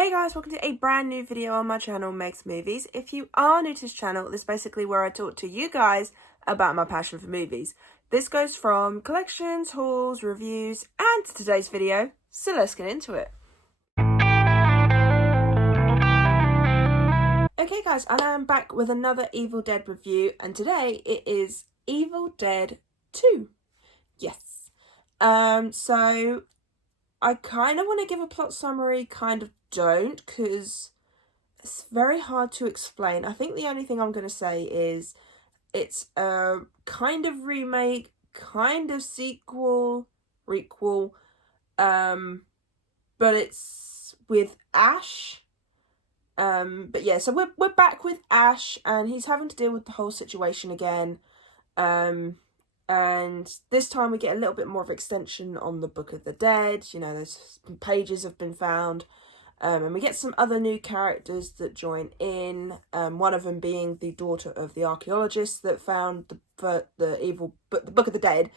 Hey guys, welcome to a brand new video on my channel, Meg's Movies. If you are new to this channel, this is basically where I talk to you guys about my passion for movies. This goes from collections, hauls, reviews, and today's video, so let's get into it. Okay guys, and I'm back with another Evil Dead review, and today it is Evil Dead 2. Yes. So I kind of want to give a plot summary, kind of don't, because it's very hard to explain. I think the only thing I'm going to say is it's a kind of remake, kind of sequel, requel, but it's with Ash. But yeah, so we're back with Ash, and he's having to deal with the whole situation again. And this time we get a little bit more of extension on the Book of the Dead. You know, those pages have been found. And we get some other new characters that join in. One of them being the daughter of the archaeologist that found the Book of the Dead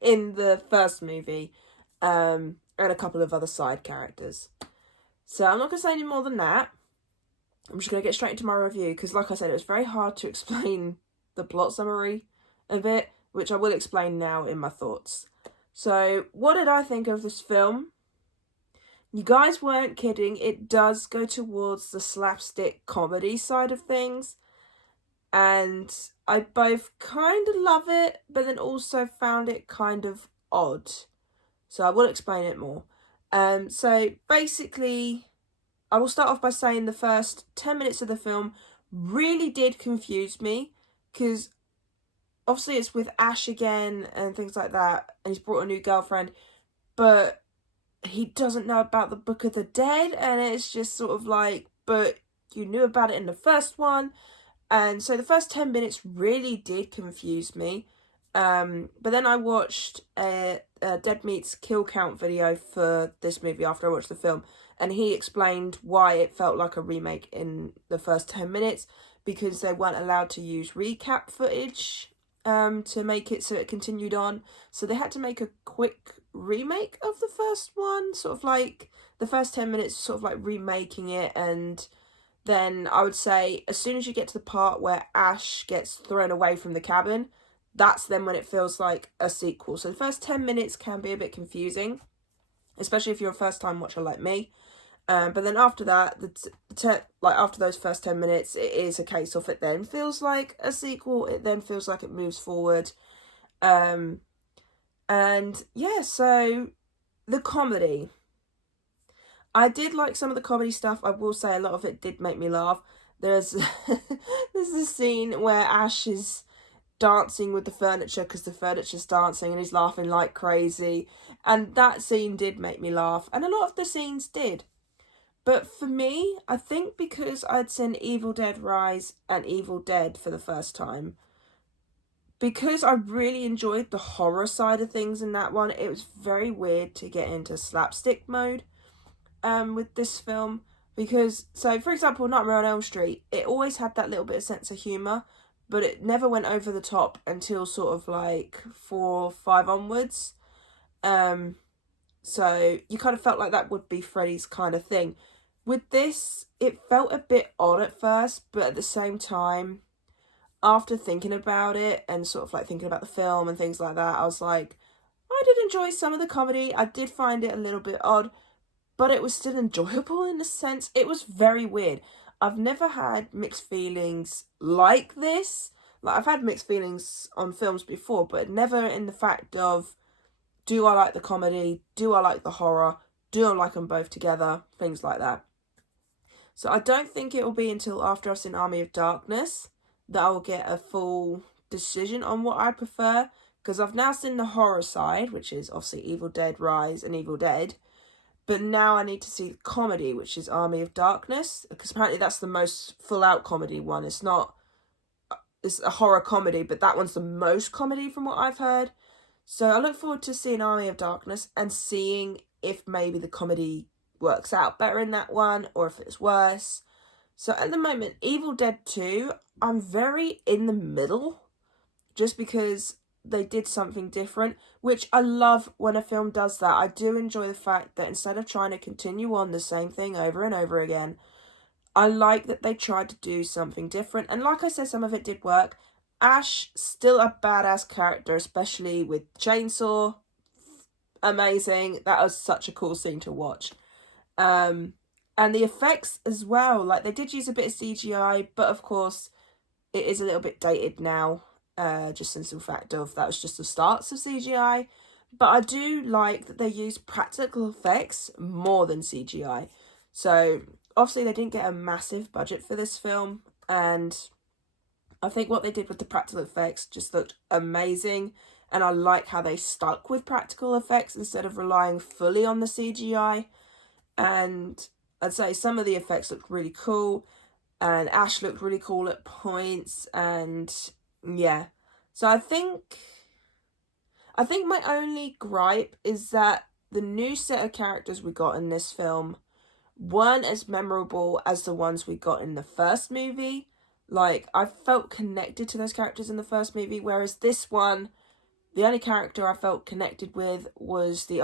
in the first movie. And a couple of other side characters. So I'm not going to say any more than that. I'm just going to get straight into my review. Because like I said, it was very hard to explain the plot summary of it, which I will explain now in my thoughts. So, what did I think of this film? You guys weren't kidding, it does go towards the slapstick comedy side of things. And I both kind of love it, but then also found it kind of odd. So I will explain it more. So basically, I will start off by saying the first 10 minutes of the film really did confuse me, because obviously it's with Ash again and things like that, and he's brought a new girlfriend, but he doesn't know about the Book of the Dead, and it's just sort of like, but you knew about it in the first one. And so the first 10 minutes really did confuse me. But then I watched a Dead Meat's kill count video for this movie after I watched the film, and he explained why it felt like a remake in the first 10 minutes, because they weren't allowed to use recap footage to make it so it continued on. So they had to make a quick remake of the first one, sort of like the first 10 minutes, sort of like remaking it. And then I would say as soon as you get to the part where Ash gets thrown away from the cabin, that's then when it feels like a sequel. So the first 10 minutes can be a bit confusing, especially if you're a first time watcher like me. But then after that, after those first 10 minutes, it is a case of it then feels like a sequel. It then feels like it moves forward. And yeah, so the comedy. I did like some of the comedy stuff. I will say a lot of it did make me laugh. There's a scene where Ash is dancing with the furniture because the furniture's dancing, and he's laughing like crazy. And that scene did make me laugh. And a lot of the scenes did. But for me, I think because I'd seen Evil Dead Rise and Evil Dead for the first time, because I really enjoyed the horror side of things in that one, it was very weird to get into slapstick mode with this film. Because, so for example, Nightmare on Elm Street, it always had that little bit of sense of humour, but it never went over the top until sort of like 4, 5 onwards. So you kind of felt like that would be Freddy's kind of thing. With this, it felt a bit odd at first, but at the same time, after thinking about it and sort of like thinking about the film and things like that, I was like, I did enjoy some of the comedy. I did find it a little bit odd, but it was still enjoyable in a sense. It was very weird. I've never had mixed feelings like this. Like, I've had mixed feelings on films before, but never in the fact of, do I like the comedy? Do I like the horror? Do I like them both together? Things like that. So I don't think it will be until after I've seen Army of Darkness that I will get a full decision on what I prefer. Because I've now seen the horror side, which is obviously Evil Dead Rise and Evil Dead. But now I need to see the comedy, which is Army of Darkness. Because apparently that's the most full-out comedy one. It's a horror comedy, but that one's the most comedy from what I've heard. So I look forward to seeing Army of Darkness and seeing if maybe the comedy works out better in that one, or if it's worse. So at the moment, Evil Dead 2, I'm very in the middle, just because they did something different, which I love when a film does that. I do enjoy the fact that instead of trying to continue on the same thing over and over again, I like that they tried to do something different. And like I said, some of it did work. Ash, still a badass character, especially with Chainsaw. Amazing. That was such a cool scene to watch. And the effects as well. Like, they did use a bit of CGI, but of course, it is a little bit dated now. Just since the fact of that was just the starts of CGI. But I do like that they use practical effects more than CGI. So, obviously, they didn't get a massive budget for this film. And I think what they did with the practical effects just looked amazing. And I like how they stuck with practical effects instead of relying fully on the CGI. And I'd say some of the effects looked really cool. And Ash looked really cool at points. And yeah. So I think my only gripe is that the new set of characters we got in this film weren't as memorable as the ones we got in the first movie. Like, I felt connected to those characters in the first movie, whereas this one, the only character I felt connected with was the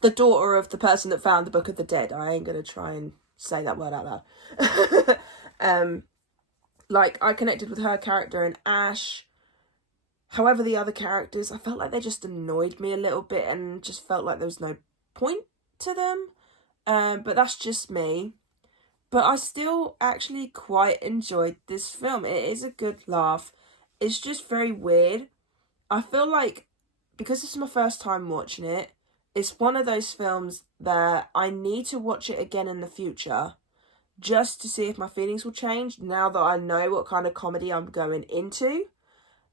the daughter of the person that found the Book of the Dead. I ain't gonna try and say that word out loud. Like, I connected with her character and Ash. However, the other characters, I felt like they just annoyed me a little bit and just felt like there was no point to them. But that's just me. But I still actually quite enjoyed this film. It is a good laugh. It's just very weird. I feel like, because this is my first time watching it, it's one of those films that I need to watch it again in the future just to see if my feelings will change now that I know what kind of comedy I'm going into.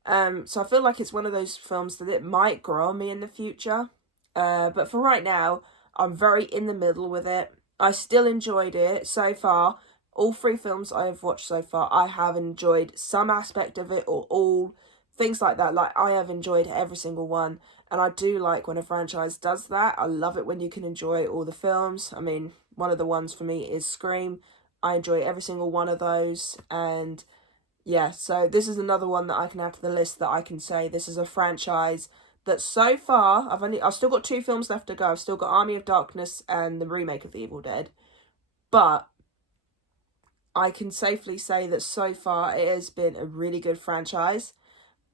So I feel like it's one of those films that it might grow on me in the future. But for right now, I'm very in the middle with it. I still enjoyed it so far. All 3 films I have watched so far, I have enjoyed some aspect of it or all. Things like that. Like, I have enjoyed every single one. And I do like when a franchise does that. I love it when you can enjoy all the films. I mean, one of the ones for me is Scream. I enjoy every single one of those. And yeah, so this is another one that I can add to the list that I can say this is a franchise that so far, I've still got 2 films left to go. I've still got Army of Darkness and the remake of The Evil Dead. But I can safely say that so far it has been a really good franchise.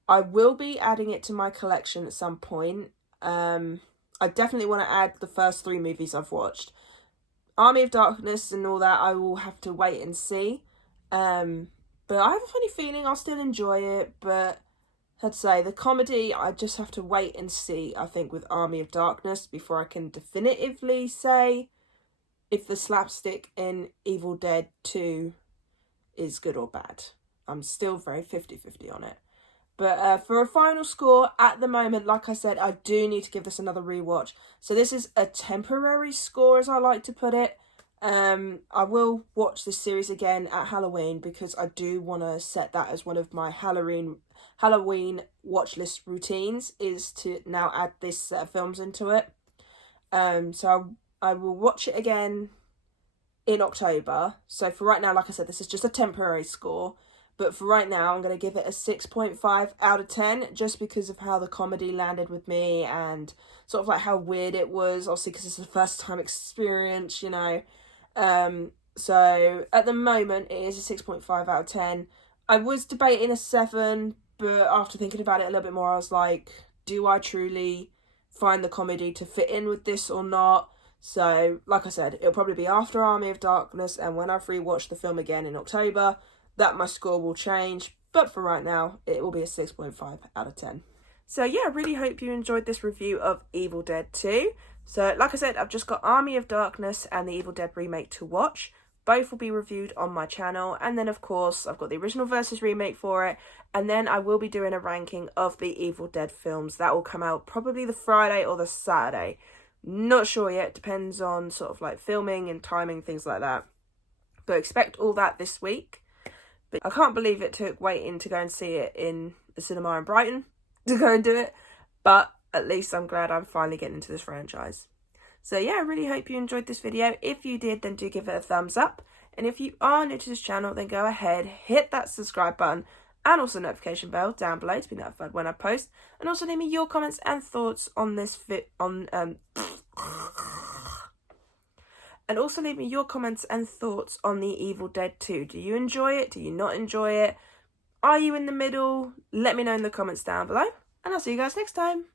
I will be adding it to my collection at some point. I definitely want to add the first 3 movies I've watched. Army of Darkness and all that, I will have to wait and see. But I have a funny feeling I'll still enjoy it. But I'd say the comedy, I just have to wait and see, I think, with Army of Darkness before I can definitively say if the slapstick in Evil Dead 2 is good or bad. I'm still very 50-50 on it. But for a final score, at the moment, like I said, I do need to give this another rewatch. So this is a temporary score, as I like to put it. I will watch this series again at Halloween because I do want to set that as one of my Halloween watch list routines, is to now add this set of films into it. So I will watch it again in October. So for right now, like I said, this is just a temporary score. But for right now, I'm going to give it a 6.5 out of 10, just because of how the comedy landed with me and sort of like how weird it was, obviously because it's a first time experience, you know. So at the moment, it is a 6.5 out of 10. I was debating a 7, but after thinking about it a little bit more, I was like, do I truly find the comedy to fit in with this or not? So, like I said, it'll probably be after Army of Darkness, and when I've rewatched the film again in October, that my score will change. But for right now, it will be a 6.5 out of 10. So yeah, I really hope you enjoyed this review of Evil Dead 2. So like I said, I've just got Army of Darkness and the Evil Dead remake to watch. Both will be reviewed on my channel. And then, of course, I've got the original versus remake for it. And then I will be doing a ranking of the Evil Dead films. That will come out probably the Friday or the Saturday. Not sure yet. Depends on sort of like filming and timing, things like that. But expect all that this week. But I can't believe it took waiting to go and see it in the cinema in Brighton to go and do it. But at least I'm glad I'm finally getting into this franchise. So yeah, I really hope you enjoyed this video. If you did, then do give it a thumbs up. And if you are new to this channel, then go ahead, hit that subscribe button. and also notification bell down below to be notified when I post. And also leave me your comments and thoughts on this and also leave me your comments and thoughts on The Evil Dead 2. Do you enjoy it? Do you not enjoy it? Are you in the middle? Let me know in the comments down below, and I'll see you guys next time.